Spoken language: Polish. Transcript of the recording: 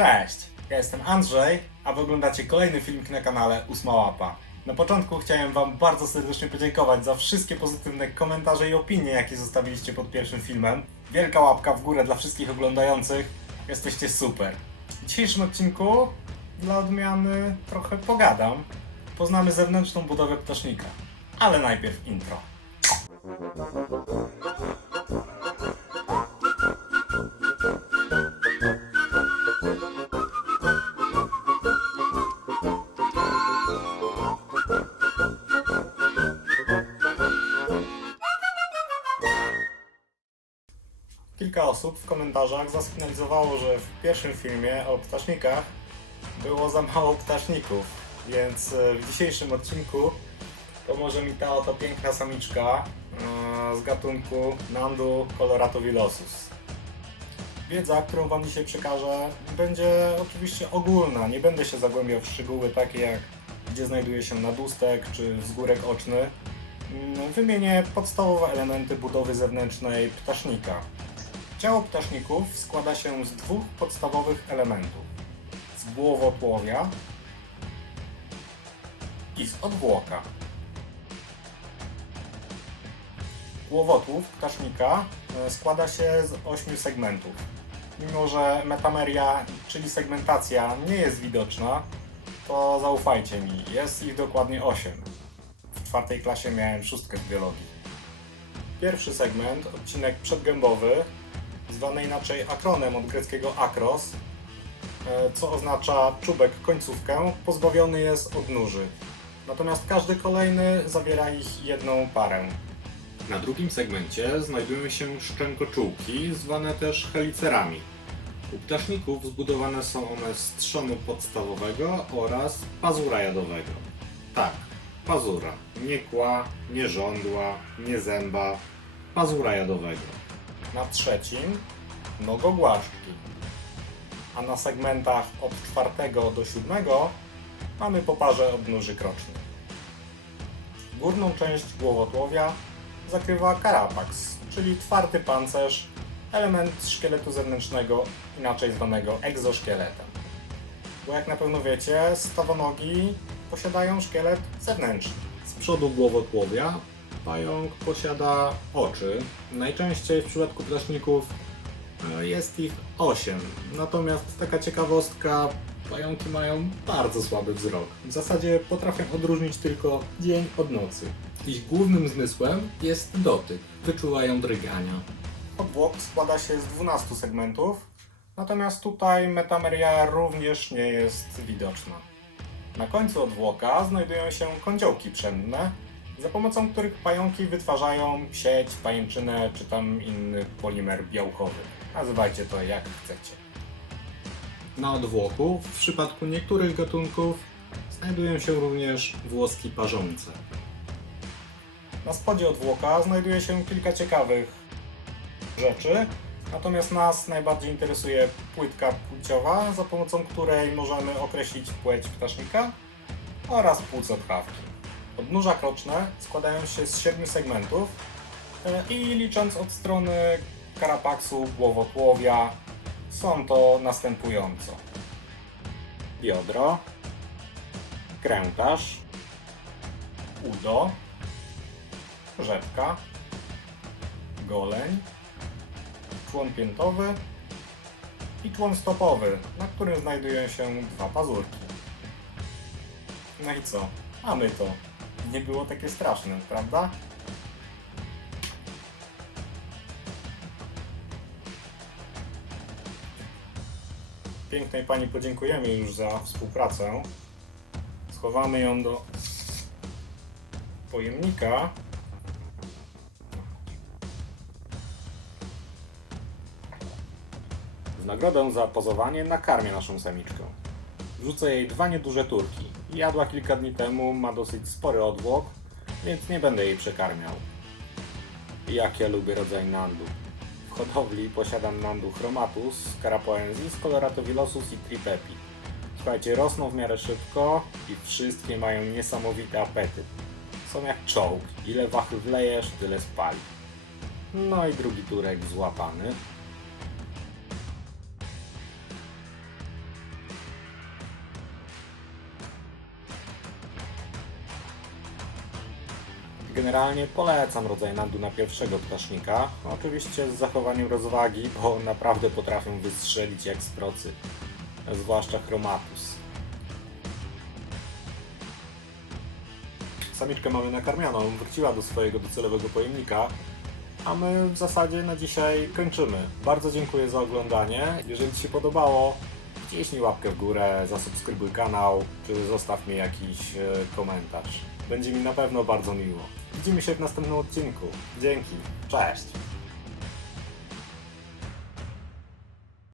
Cześć, ja jestem Andrzej, a wy oglądacie kolejny filmik na kanale Ósma Łapa. Na początku chciałem wam bardzo serdecznie podziękować za wszystkie pozytywne komentarze i opinie, jakie zostawiliście pod pierwszym filmem. Wielka łapka w górę dla wszystkich oglądających, jesteście super. W dzisiejszym odcinku, dla odmiany, trochę pogadam. Poznamy zewnętrzną budowę ptasznika, ale najpierw intro. Kilka osób w komentarzach zasygnalizowało, że w pierwszym filmie o ptasznikach było za mało ptaszników, więc e, w dzisiejszym odcinku pomoże mi ta oto piękna samiczka e, z gatunku Nandu coloratovillosus. Wiedza, którą Wam dzisiaj przekażę, będzie oczywiście ogólna. Nie będę się zagłębiał w szczegóły takie jak gdzie znajduje się nadustek czy wzgórek oczny. Mm, Wymienię podstawowe elementy budowy zewnętrznej ptasznika. Ciało ptaszników składa się z dwóch podstawowych elementów: z głowotłowia i z odwłoka. Głowotłów ptasznika e, składa się z ośmiu segmentów. Mimo, że metameria, czyli segmentacja, nie jest widoczna, to zaufajcie mi, jest ich dokładnie 8. W czwartej klasie miałem szóstkę z biologii. Pierwszy segment, odcinek przedgębowy, zwany inaczej akronem od greckiego akros, e, co oznacza czubek, końcówkę, pozbawiony jest odnóży. Natomiast każdy kolejny zawiera ich jedną parę. Na drugim segmencie znajdują się szczękoczułki, zwane też helicerami. U ptaszników zbudowane są one z trzonu podstawowego oraz pazura jadowego. Tak, pazura. Nie kła, nie żądła, nie zęba, pazura jadowego. Na trzecim nogogłaszczki. A na segmentach od czwartego do siódmego mamy po parze odnóży krocznych. Górną część głowotłowia zakrywa karapax, czyli twardy pancerz, element szkieletu zewnętrznego, inaczej zwanego egzoszkieletem. Bo jak na pewno wiecie, stawonogi posiadają szkielet zewnętrzny. Z przodu głowotłowia pająk posiada oczy. Najczęściej w przypadku ptaszników e, jest ich 8. Natomiast taka ciekawostka, pająki mają bardzo słaby wzrok. W zasadzie potrafią odróżnić tylko dzień od nocy. Ich głównym zmysłem jest dotyk. Wyczuwają drgania. Odwłok składa się z 12 segmentów, natomiast tutaj metameria również nie jest widoczna. Na końcu odwłoka znajdują się kądziołki pszenne, za pomocą których pająki wytwarzają sieć, pajęczynę czy tam inny polimer białkowy. Nazywajcie to jak chcecie. Na odwłoku, w przypadku niektórych gatunków, znajdują się również włoski parzące. Na spodzie odwłoka znajduje się kilka ciekawych rzeczy, natomiast nas najbardziej interesuje płytka płciowa, za pomocą której możemy określić płeć ptasznika oraz płuc odchawki. Odnóża kroczne składają się z siedmiu segmentów e, i licząc od strony karapaksu, głowotłowia, są to następująco. Biodro, krętarz, udo, rzepka, goleń, człon piętowy i człon stopowy, na którym znajdują się dwa pazurki. No i co? Mamy to. Nie było takie straszne, prawda? Pięknej pani podziękujemy już za współpracę. Schowamy ją do pojemnika. W nagrodę za pozowanie nakarmię naszą samiczkę. Wrzucę jej dwa nieduże turki. Jadła kilka dni temu, ma dosyć spory odwłok, więc nie będę jej przekarmiał. Jak ja lubię rodzaj nandu. W hodowli posiadam nandu chromatus, carapoensis, coloratovillosus i tripepi. Słuchajcie, rosną w miarę szybko i wszystkie mają niesamowity apetyt. Są jak czołg. Ile wachy wlejesz, tyle spali. No i drugi turek złapany. Generalnie polecam rodzaj nandu na pierwszego ptasznika, oczywiście z zachowaniem rozwagi, bo naprawdę potrafią wystrzelić jak z procy, zwłaszcza chromatus. Samiczkę mamy nakarmioną, wróciła do swojego docelowego pojemnika, a my w zasadzie na dzisiaj kończymy. Bardzo dziękuję za oglądanie. Jeżeli Ci się podobało, wciśnij łapkę w górę, zasubskrybuj kanał, czy zostaw mi jakiś e, komentarz. Będzie mi na pewno bardzo miło. Widzimy się w następnym odcinku. Dzięki. Cześć.